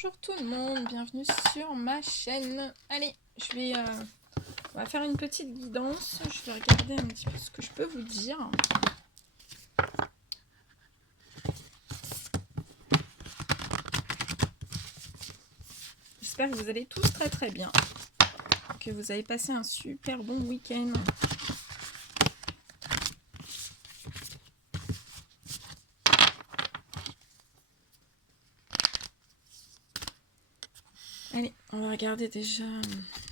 Bonjour tout le monde, bienvenue sur ma chaîne. Allez, on va faire une petite guidance. Je vais regarder un petit peu ce que je peux vous dire. J'espère que vous allez tous très très bien, que vous avez passé un super bon week-end. Allez, on va regarder déjà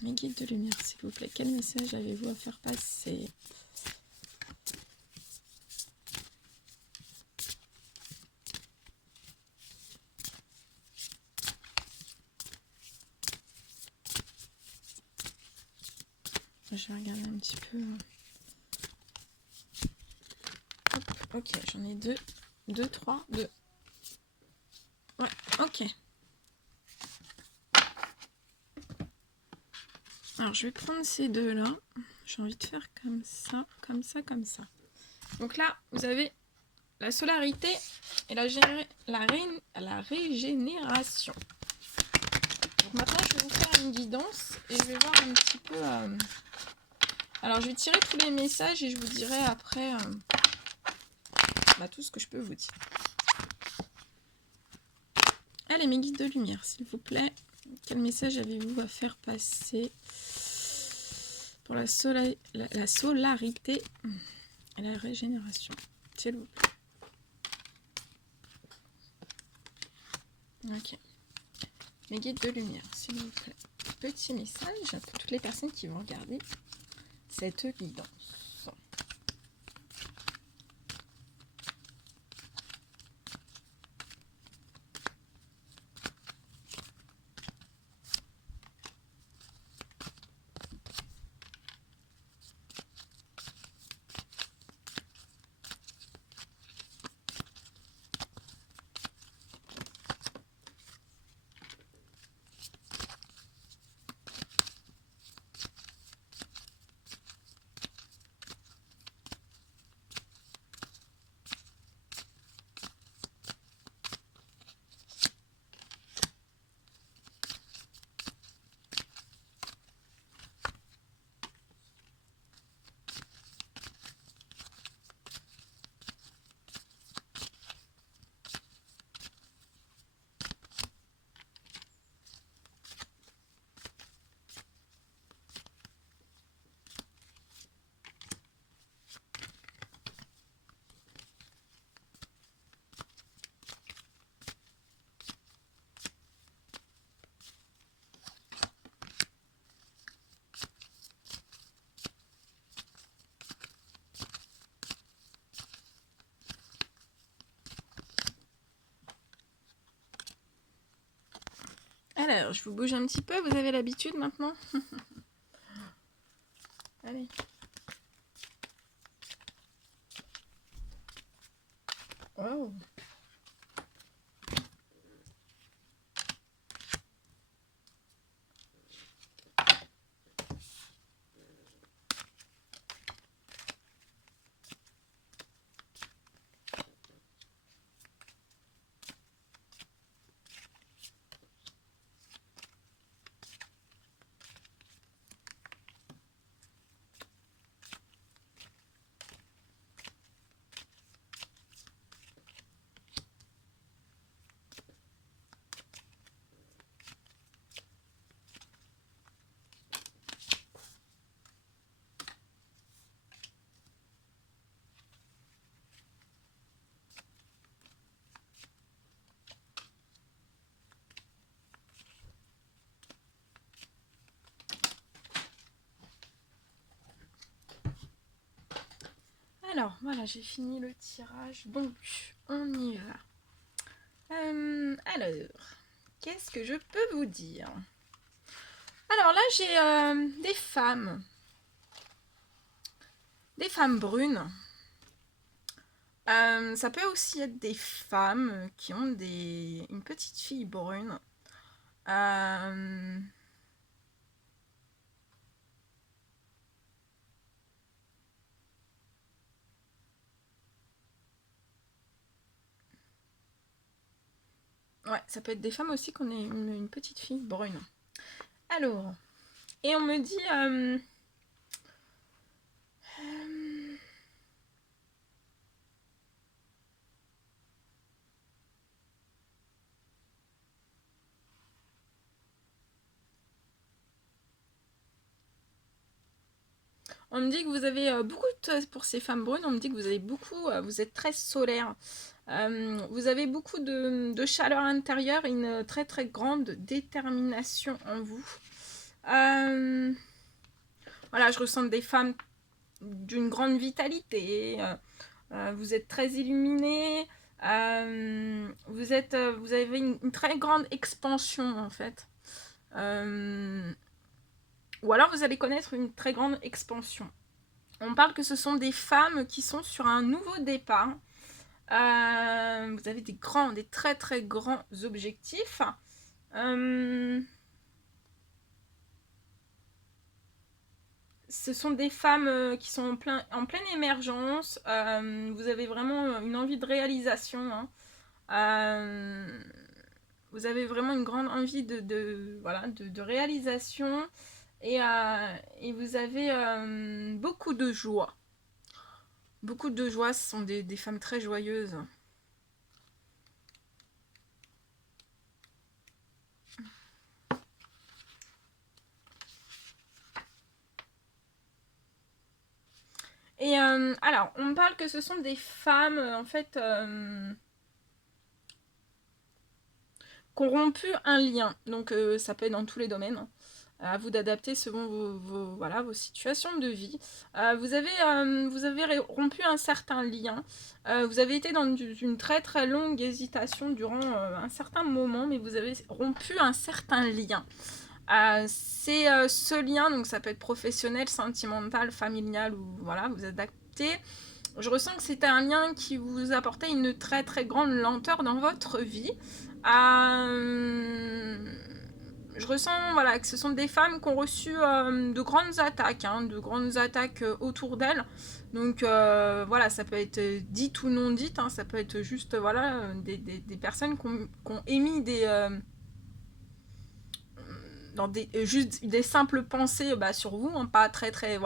mes guides de lumière, s'il vous plaît. Quel message avez-vous à faire passer ? Je vais regarder un petit peu. Hop, ok, j'en ai deux, trois. Ouais, ok. Alors, je vais prendre ces deux-là. J'ai envie de faire comme ça, comme ça, comme ça. Donc là, vous avez la solarité et la régénération. Donc maintenant, je vais vous faire une guidance et je vais voir un petit peu... Alors, je vais tirer tous les messages et je vous dirai après tout ce que je peux vous dire. Allez, mes guides de lumière, s'il vous plaît. Quel message avez-vous à faire passer pour la solarité et la régénération, s'il vous plaît. Ok. Mes guides de lumière, s'il vous plaît. Petit message pour toutes les personnes qui vont regarder cette guidance. Alors, je vous bouge un petit peu, vous avez l'habitude maintenant. Allez. Oh. Alors, voilà, j'ai fini le tirage, donc on y va. Alors, qu'est-ce que je peux vous dire? Alors là, j'ai des femmes brunes. Ça peut aussi être des femmes qui ont une petite fille brune. Ouais, ça peut être des femmes aussi qu'on est une petite fille brune. Alors, et on me dit... on me dit que vous avez beaucoup, pour ces femmes brunes, on me dit que vous avez beaucoup, vous êtes très solaire. Vous avez beaucoup de chaleur intérieure et une très très grande détermination en vous. Voilà, je ressens des femmes d'une grande vitalité. Vous êtes très illuminés. Vous avez une très grande expansion en fait. Ou alors vous allez connaître une très grande expansion. On parle que ce sont des femmes qui sont sur un nouveau départ. Vous avez des très très grands objectifs. Ce sont des femmes qui sont en pleine émergence. Vous avez vraiment une envie de réalisation. Vous avez vraiment une grande envie de réalisation. Et vous avez beaucoup de joie. Beaucoup de joie, ce sont des femmes très joyeuses. Et alors, on me parle que ce sont des femmes, en fait, qui ont rompu un lien. Donc, ça peut être dans tous les domaines. À vous d'adapter selon vos situations de vie. Vous avez rompu un certain lien. Vous avez été dans une très très longue hésitation durant un certain moment, mais vous avez rompu un certain lien. C'est ce lien, donc ça peut être professionnel, sentimental, familial, ou voilà, vous adaptez. Je ressens que c'était un lien qui vous apportait une très très grande lenteur dans votre vie. Je ressens voilà, que ce sont des femmes qui ont reçu de grandes attaques, autour d'elles. Donc voilà, ça peut être dites ou non dites, ça peut être juste voilà, des personnes qui ont émis juste des simples pensées sur vous, pas très très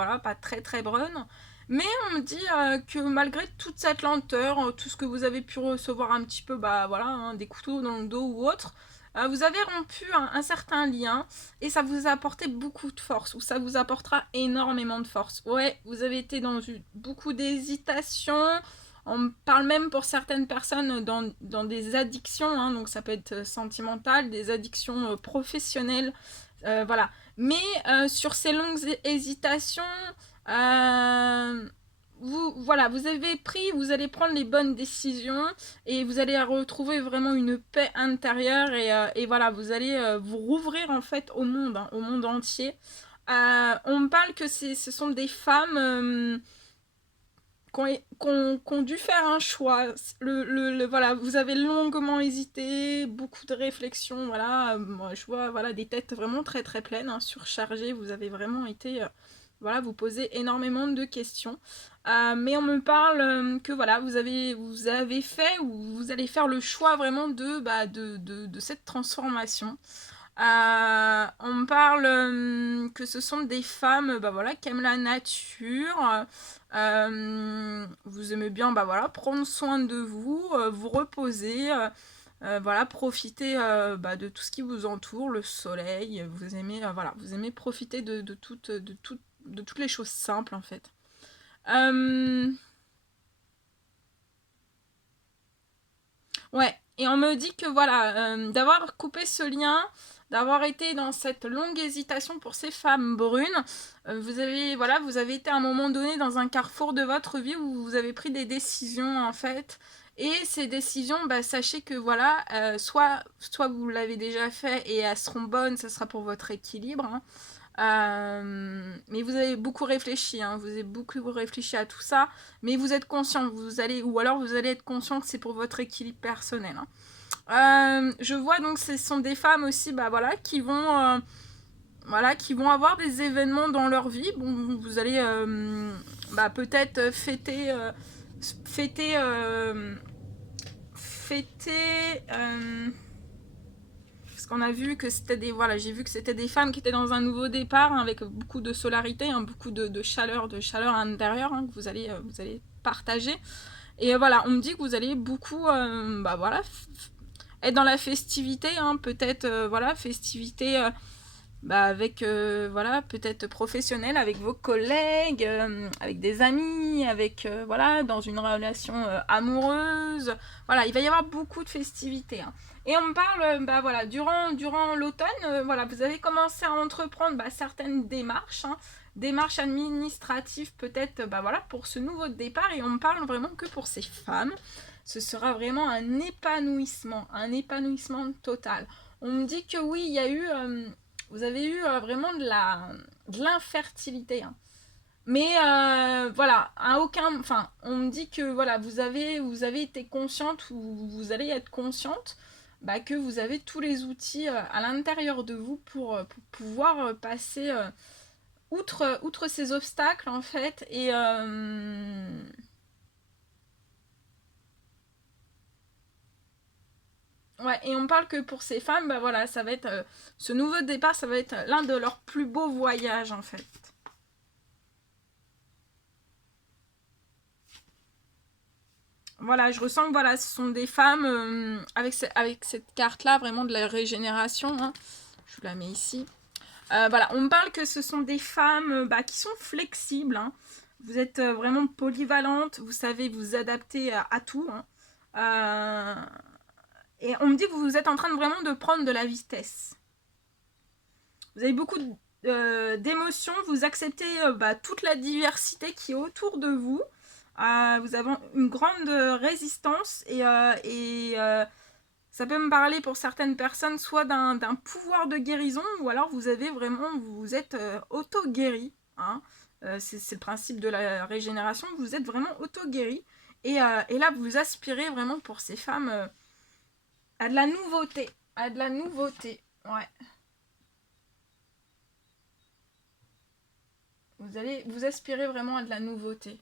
brune. Mais on me dit que malgré toute cette lenteur, tout ce que vous avez pu recevoir un petit peu, des couteaux dans le dos ou autre, vous avez rompu un certain lien et ça vous a apporté beaucoup de force, ou ça vous apportera énormément de force. Ouais, vous avez été dans beaucoup d'hésitation. On parle même pour certaines personnes dans des addictions, donc ça peut être sentimental, des addictions professionnelles, voilà. Mais sur ces longues hésitations, vous allez prendre les bonnes décisions et vous allez retrouver vraiment une paix intérieure et voilà, vous allez vous rouvrir en fait au monde entier. On me parle que ce sont des femmes qui ont dû faire un choix. Voilà, vous avez longuement hésité, beaucoup de réflexions, voilà. Moi, je vois voilà, des têtes vraiment très très pleines, surchargées. Vous avez vraiment été, voilà, vous posez énormément de questions. Mais on me parle que voilà, vous avez fait ou vous allez faire le choix vraiment de cette transformation. On me parle que ce sont des femmes voilà, qui aiment la nature. Vous aimez bien prendre soin de vous, vous reposer. Voilà, profiter de tout ce qui vous entoure, le soleil. Vous aimez, vous aimez profiter de toutes les choses simples en fait. Ouais, et on me dit que voilà, d'avoir coupé ce lien, d'avoir été dans cette longue hésitation pour ces femmes brunes, vous avez été à un moment donné dans un carrefour de votre vie où vous avez pris des décisions en fait. Et ces décisions, sachez que voilà, soit vous l'avez déjà fait et elles seront bonnes, ça sera pour votre équilibre. Mais vous avez beaucoup réfléchi, vous avez beaucoup réfléchi à tout ça, mais vous êtes conscient, ou alors vous allez être conscient que c'est pour votre équilibre personnel. Je vois donc ce sont des femmes aussi, qui vont avoir des événements dans leur vie. Bon, vous allez peut-être fêter qu'on a vu que c'était des... Voilà, j'ai vu que c'était des femmes qui étaient dans un nouveau départ, hein, avec beaucoup de solarité, hein, beaucoup de chaleur à l'intérieur, hein, que vous allez partager. Et voilà, on me dit que vous allez beaucoup, bah voilà, être dans la festivité, hein, peut-être, voilà, festivité bah avec, voilà, peut-être professionnelle, avec vos collègues, avec des amis, avec, voilà, dans une relation amoureuse. Voilà, il va y avoir beaucoup de festivités, hein. Et on me parle, bah voilà, durant l'automne, voilà, vous avez commencé à entreprendre bah, certaines démarches, hein, démarches administratives peut-être, bah voilà, pour ce nouveau départ. Et on me parle vraiment que pour ces femmes, ce sera vraiment un épanouissement total. On me dit que oui, il y a eu, vous avez eu vraiment de l'infertilité, hein. Mais voilà, à aucun, enfin, on me dit que voilà, vous avez été consciente, ou vous allez être consciente, bah, que vous avez tous les outils à l'intérieur de vous pour pouvoir passer outre ces obstacles en fait. Et ouais, et on parle que pour ces femmes, bah voilà, ça va être ce nouveau départ, ça va être l'un de leurs plus beaux voyages en fait. Voilà, je ressens que voilà, ce sont des femmes avec cette carte-là, vraiment de la régénération, hein. Je vous la mets ici. Voilà, on me parle que ce sont des femmes bah, qui sont flexibles, hein. Vous êtes vraiment polyvalentes, vous savez vous adapter à tout, hein. Et on me dit que vous êtes en train de vraiment de prendre de la vitesse. Vous avez beaucoup d'émotions, vous acceptez bah, toute la diversité qui est autour de vous. Vous avez une grande résistance et ça peut me parler pour certaines personnes soit d'un pouvoir de guérison, ou alors vous avez vraiment, vous êtes auto-guéri, hein. C'est le principe de la régénération, vous êtes vraiment auto-guéri. Et là, vous aspirez vraiment pour ces femmes à de la nouveauté. À de la nouveauté, ouais. Vous aspirez vraiment à de la nouveauté.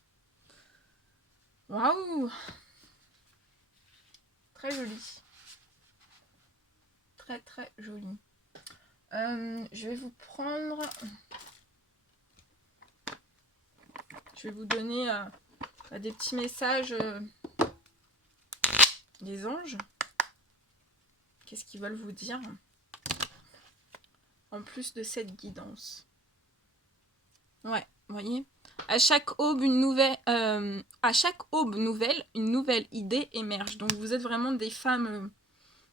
Waouh! Très joli. Très très joli. Je vais vous prendre... Je vais vous donner des petits messages des anges. Qu'est-ce qu'ils veulent vous dire en plus de cette guidance? Ouais, vous voyez, à chaque aube nouvelle, une nouvelle idée émerge. Donc vous êtes vraiment des femmes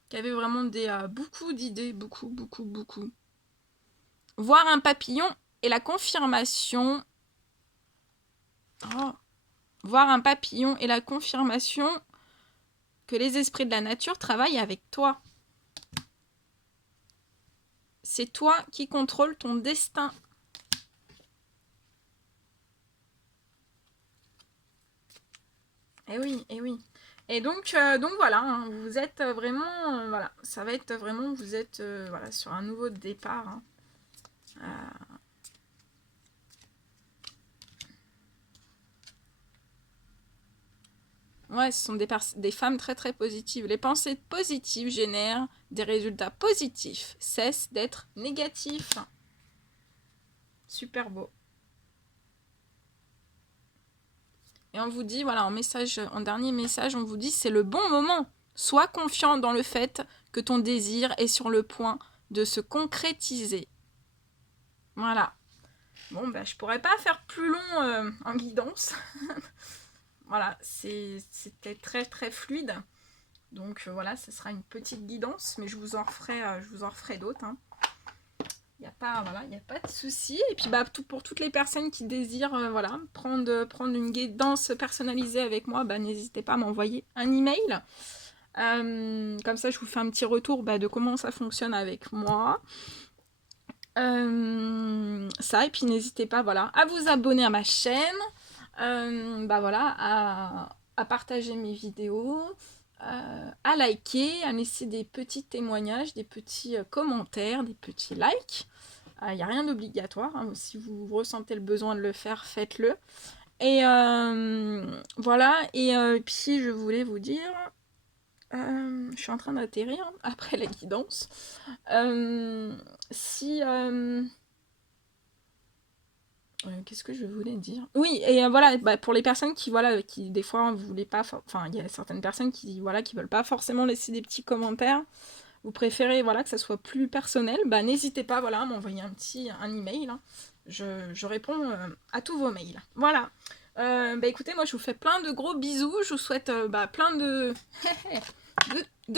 qui avaient vraiment beaucoup d'idées, beaucoup. Voir un papillon et la confirmation. Oh. Voir un papillon et la confirmation que les esprits de la nature travaillent avec toi. C'est toi qui contrôles ton destin. Eh oui, eh oui. Et donc voilà, hein, vous êtes vraiment, voilà, ça va être vraiment, vous êtes voilà, sur un nouveau départ, hein. Ouais, ce sont des femmes très très positives. Les pensées positives génèrent des résultats positifs. Cesse d'être négatif. Super beau. Et on vous dit, voilà, en dernier message, on vous dit, c'est le bon moment. Sois confiant dans le fait que ton désir est sur le point de se concrétiser. Voilà. Bon, ben, je pourrais pas faire plus long en guidance. Voilà, c'était très très fluide. Donc voilà, ce sera une petite guidance, mais je vous en referai d'autres, hein. Il n'y a pas de souci. Et puis bah, pour toutes les personnes qui désirent voilà, prendre une guidance personnalisée avec moi, bah, n'hésitez pas à m'envoyer un email. Comme ça, je vous fais un petit retour de comment ça fonctionne avec moi. Ça, et puis n'hésitez pas voilà, à vous abonner à ma chaîne, voilà, à partager mes vidéos, à liker, à laisser des petits témoignages, des petits commentaires, des petits likes. Il n'y a rien d'obligatoire, hein. Si vous ressentez le besoin de le faire, faites-le. Et voilà, et puis je voulais vous dire... Je suis en train d'atterrir après la guidance. Qu'est-ce que je voulais dire? Oui, et voilà, pour les personnes qui, voilà, qui des fois ne voulaient pas, enfin, il y a certaines personnes qui, voilà, qui veulent pas forcément laisser des petits commentaires. Vous préférez, voilà, que ça soit plus personnel, n'hésitez pas, voilà, à m'envoyer un email. Hein. Je réponds à tous vos mails. Voilà. Écoutez, moi je vous fais plein de gros bisous. Je vous souhaite plein de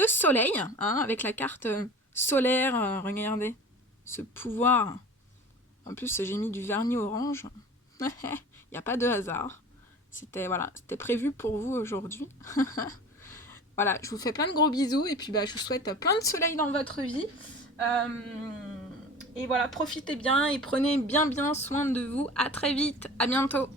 soleil, hein, avec la carte solaire. Regardez, ce pouvoir. En plus, j'ai mis du vernis orange. Il n'y a pas de hasard. C'était prévu pour vous aujourd'hui. Voilà, je vous fais plein de gros bisous et puis je vous souhaite plein de soleil dans votre vie. Et voilà, profitez bien et prenez bien soin de vous. À très vite, à bientôt.